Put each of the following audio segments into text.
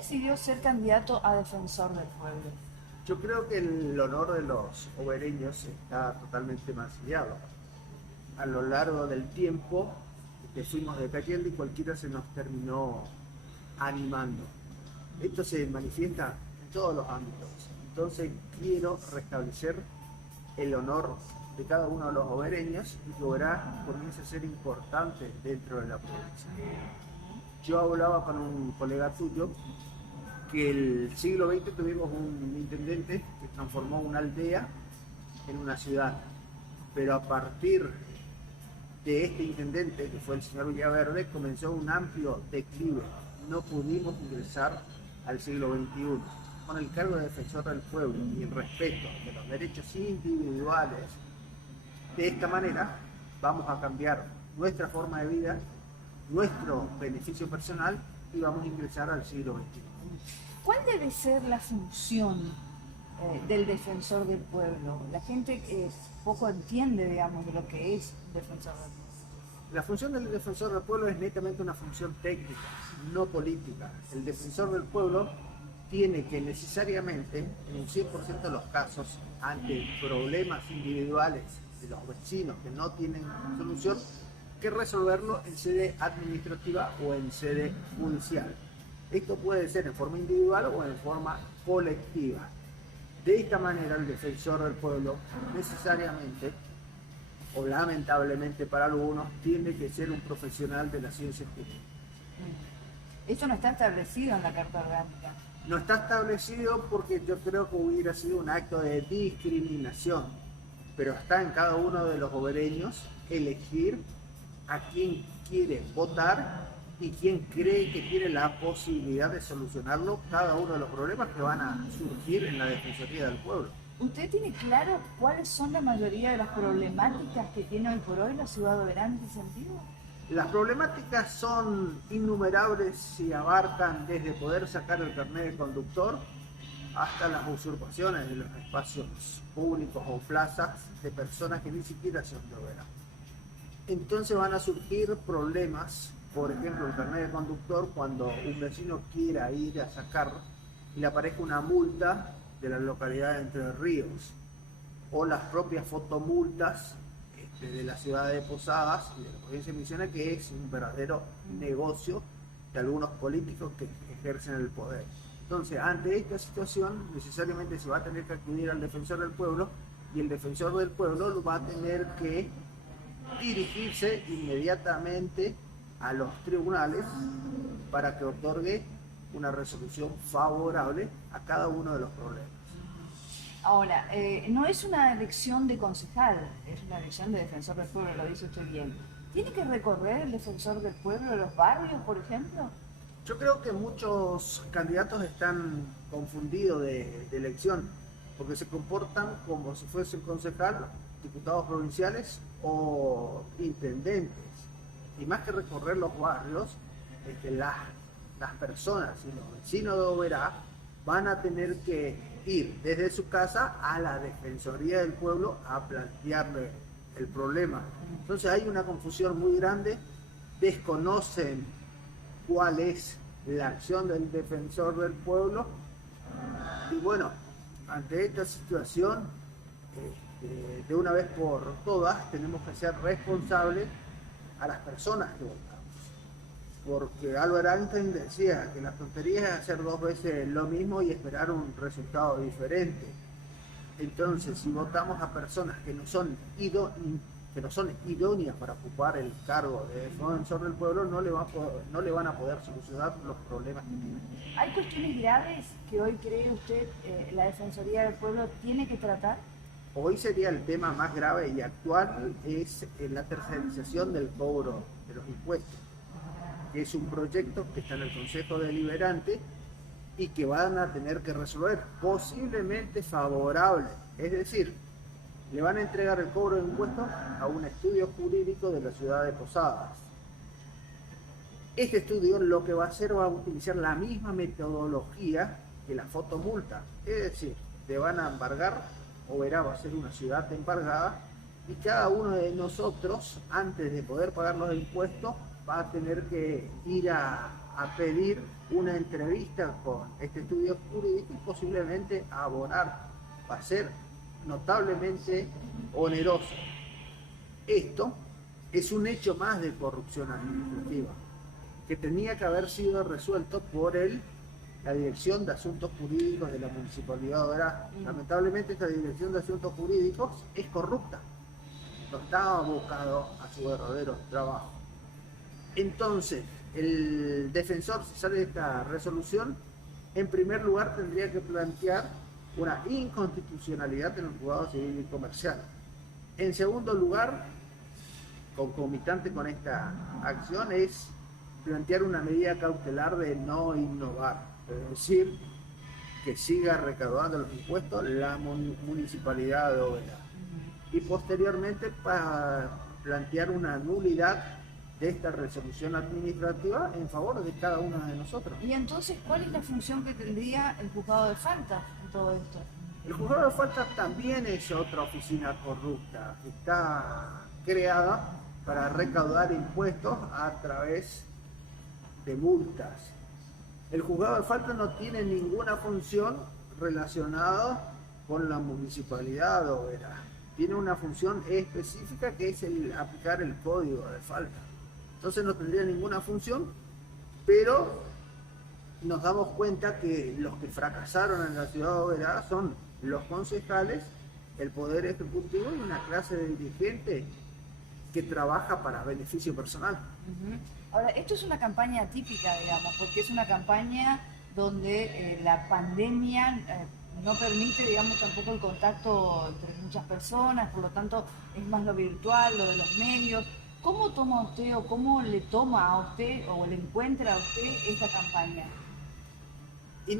decidió ser candidato a defensor del pueblo? Yo creo que el honor de los obereños está totalmente mancillado. A lo largo del tiempo que fuimos decayendo y cualquiera se nos terminó animando. Esto se manifiesta en todos los ámbitos. Entonces quiero restablecer el honor de cada uno de los obereños y que Oberá comience a ser importante dentro de la provincia. Yo hablaba con un colega tuyo que el siglo XX tuvimos un intendente que transformó una aldea en una ciudad, pero a partir de este intendente, que fue el señor Villaverde, comenzó un amplio declive. No pudimos ingresar al siglo XXI. Con el cargo de defensor del pueblo y el respeto de los derechos individuales, de esta manera vamos a cambiar nuestra forma de vida, nuestro beneficio personal y vamos a ingresar al siglo XXI. ¿Cuál debe ser la función del defensor del pueblo? La gente poco entiende, digamos, de lo que es defensor del pueblo. La función del defensor del pueblo es netamente una función técnica, no política. El defensor del pueblo tiene que necesariamente, en un 100% de los casos, ante problemas individuales de los vecinos que no tienen solución, que resolverlo en sede administrativa o en sede judicial. Esto puede ser en forma individual o en forma colectiva. De esta manera, el defensor del pueblo necesariamente, o lamentablemente para algunos, tiene que ser un profesional de la ciencia jurídica. Esto no está establecido en la Carta Orgánica. No está establecido porque yo creo que hubiera sido un acto de discriminación, pero está en cada uno de los obereños elegir a quién quiere votar y quién cree que tiene la posibilidad de solucionarlo cada uno de los problemas que van a surgir en la Defensoría del Pueblo. ¿Usted tiene claro cuáles son la mayoría de las problemáticas que tiene hoy por hoy la ciudad de Oberá en ese sentido? Las problemáticas son innumerables y abarcan desde poder sacar el carnet de conductor hasta las usurpaciones de los espacios públicos o plazas de personas que ni siquiera son de Oberá. Entonces van a surgir problemas, por ejemplo, el carnet de conductor, cuando un vecino quiera ir a sacar y le aparezca una multa de la localidad de Entre Ríos, o las propias fotomultas de la ciudad de Posadas y de la provincia de Misiones, que es un verdadero negocio de algunos políticos que ejercen el poder. Entonces, ante esta situación, necesariamente se va a tener que acudir al defensor del pueblo y el defensor del pueblo va a tener que dirigirse inmediatamente a los tribunales para que otorgue una resolución favorable a cada uno de los problemas. Ahora, no es una elección de concejal, es una elección de defensor del pueblo, lo dice usted bien. ¿Tiene que recorrer el defensor del pueblo los barrios, por ejemplo? Yo creo que muchos candidatos están confundidos de elección, porque se comportan como si fuesen concejal, diputados provinciales o intendentes. Y más que recorrer los barrios, las personas y los vecinos de Oberá van a tener que ir desde su casa a la Defensoría del Pueblo a plantearle el problema. Entonces hay una confusión muy grande, desconocen cuál es la acción del defensor del pueblo y bueno, ante esta situación, de una vez por todas tenemos que ser responsables a las personas que votamos. Porque Albert Einstein decía que la tontería es hacer dos veces lo mismo y esperar un resultado diferente. Entonces, si votamos a personas que no son idóneas para ocupar el cargo de defensor del pueblo, no le van a poder solucionar los problemas que tienen. ¿Hay cuestiones graves que hoy cree usted la Defensoría del Pueblo tiene que tratar? Hoy sería el tema más grave y actual, es la tercerización del cobro de los impuestos, que es un proyecto que está en el Consejo Deliberante y que van a tener que resolver, posiblemente favorable. Es decir, le van a entregar el cobro de impuestos a un estudio jurídico de la ciudad de Posadas. Este estudio lo que va a hacer, va a utilizar la misma metodología que la fotomulta. Es decir, te van a embargar, Oberá va a ser una ciudad embargada, y cada uno de nosotros, antes de poder pagar los impuestos, va a tener que ir a a pedir una entrevista con este estudio jurídico y posiblemente a abonar. Va a ser notablemente oneroso. Esto es un hecho más de corrupción administrativa que tenía que haber sido resuelto por la Dirección de Asuntos Jurídicos de la Municipalidad de Oberá. Lamentablemente esta Dirección de Asuntos Jurídicos es corrupta, no está abocado a su verdadero trabajo. Entonces, el defensor, si sale de esta resolución, en primer lugar tendría que plantear una inconstitucionalidad en el juzgado civil y comercial. En segundo lugar, concomitante con esta acción, es plantear una medida cautelar de no innovar, es decir, que siga recaudando los impuestos la municipalidad de Oberá. Y posteriormente para plantear una nulidad de esta resolución administrativa en favor de cada uno de nosotros. Y entonces, ¿cuál es la función que tendría el juzgado de faltas en todo esto? El juzgado de faltas también es otra oficina corrupta, está creada para recaudar impuestos a través de multas. El juzgado de faltas no tiene ninguna función relacionada con la municipalidad de Oberá. Tiene una función específica que es el aplicar el código de falta. Entonces no tendría ninguna función, pero nos damos cuenta que los que fracasaron en la ciudad de Oberá son los concejales, el poder ejecutivo y una clase de dirigentes que trabaja para beneficio personal. Ahora, esto es una campaña atípica, digamos, porque es una campaña donde la pandemia no permite, digamos, tampoco el contacto entre muchas personas, por lo tanto es más lo virtual, lo de los medios. ¿Cómo toma usted o cómo le toma a usted o le encuentra a usted esta campaña? Y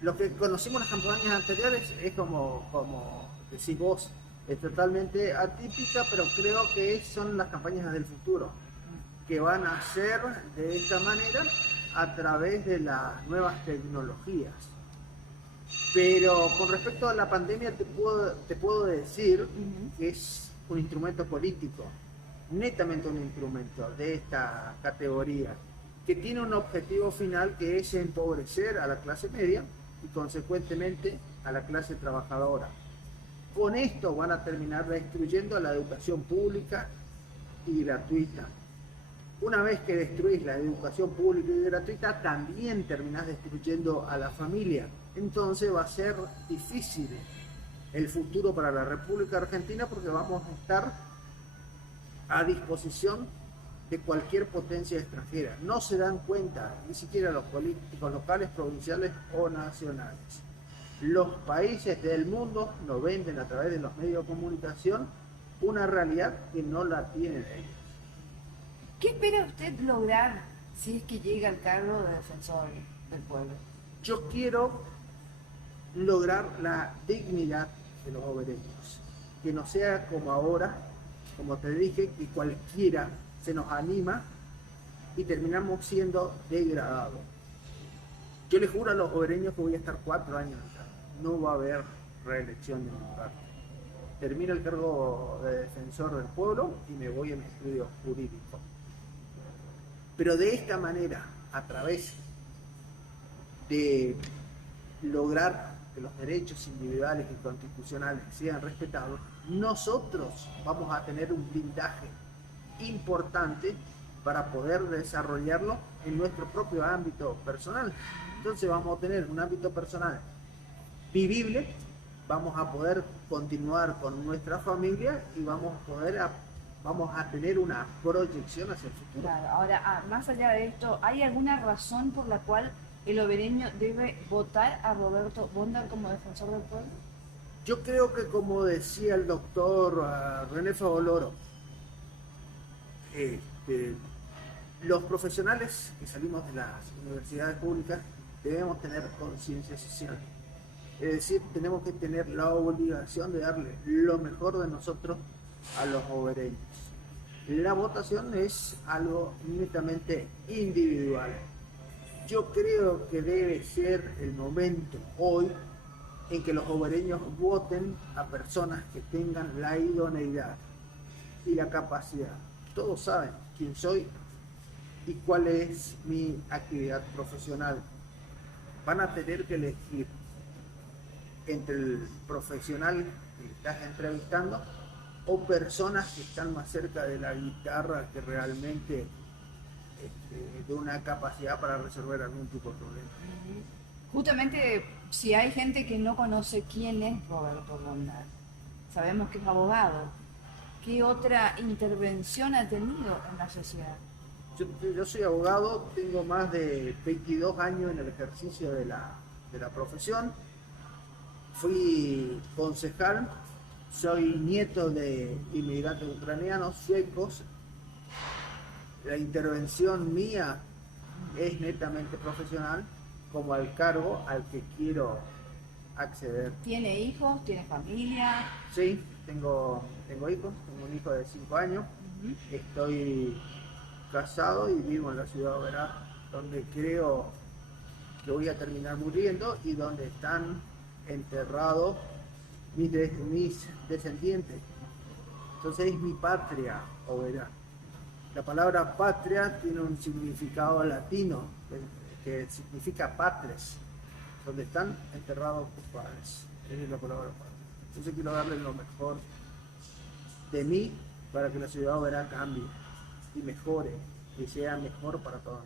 lo que conocimos en las campañas anteriores es como decís vos, es totalmente atípica, pero creo que son las campañas del futuro, que van a ser de esta manera a través de las nuevas tecnologías. Pero con respecto a la pandemia te puedo decir que es un instrumento político, netamente un instrumento de esta categoría, que tiene un objetivo final que es empobrecer a la clase media y consecuentemente a la clase trabajadora. Con esto van a terminar destruyendo la educación pública y gratuita. Una vez que destruís la educación pública y gratuita, también terminás destruyendo a la familia. Entonces va a ser difícil el futuro para la República Argentina porque vamos a estar a disposición de cualquier potencia extranjera. No se dan cuenta ni siquiera los políticos locales, provinciales o nacionales. Los países del mundo nos venden a través de los medios de comunicación una realidad que no la tienen ellos. ¿Qué espera usted lograr si es que llega al cargo de defensor del pueblo? Yo quiero lograr la dignidad de los obereños, que no sea como ahora, como te dije, que cualquiera se nos anima y terminamos siendo degradados. Yo les juro a los obereños que voy a estar 4 años acá, no va a haber reelección de mi parte. Termino el cargo de defensor del pueblo y me voy a mi estudio jurídico. Pero de esta manera, a través de lograr que los derechos individuales y constitucionales sean respetados, nosotros vamos a tener un blindaje importante para poder desarrollarlo en nuestro propio ámbito personal. Entonces vamos a tener un ámbito personal vivible, vamos a poder continuar con nuestra familia y vamos a tener una proyección hacia el futuro. Claro, ahora, más allá de esto, ¿hay alguna razón por la cual el obereño debe votar a Roberto Bondar como defensor del pueblo? Yo creo que, como decía el doctor René Favoloro, los profesionales que salimos de las universidades públicas debemos tener conciencia social. Es decir, tenemos que tener la obligación de darle lo mejor de nosotros a los obereños. La votación es algo netamente individual. Yo creo que debe ser el momento hoy en que los obereños voten a personas que tengan la idoneidad y la capacidad. Todos saben quién soy ¿Y cuál es mi actividad profesional? Van a tener que elegir entre el profesional que estás entrevistando o personas que están más cerca de la guitarra que realmente de una capacidad para resolver algún tipo de problema. Justamente, si hay gente que no conoce quién es Roberto Ronda, sabemos que es abogado. ¿Qué otra intervención ha tenido en la sociedad? Yo soy abogado, tengo más de 22 años en el ejercicio de la profesión. Fui concejal, soy nieto de inmigrantes ucranianos, suecos. La intervención mía es netamente profesional, como al cargo al que quiero acceder. ¿Tiene hijos? ¿Tiene familia? Sí, tengo hijos, tengo un hijo de 5 años, estoy casado y vivo en la ciudad de Oberá, donde creo que voy a terminar muriendo y donde están enterrados mis descendientes. Entonces es mi patria, Oberá. La palabra patria tiene un significado latino que significa patres, donde están enterrados tus padres. Esa es la palabra patria. Entonces quiero darles lo mejor de mí para que la ciudad de Oberá cambie y mejore y sea mejor para todos.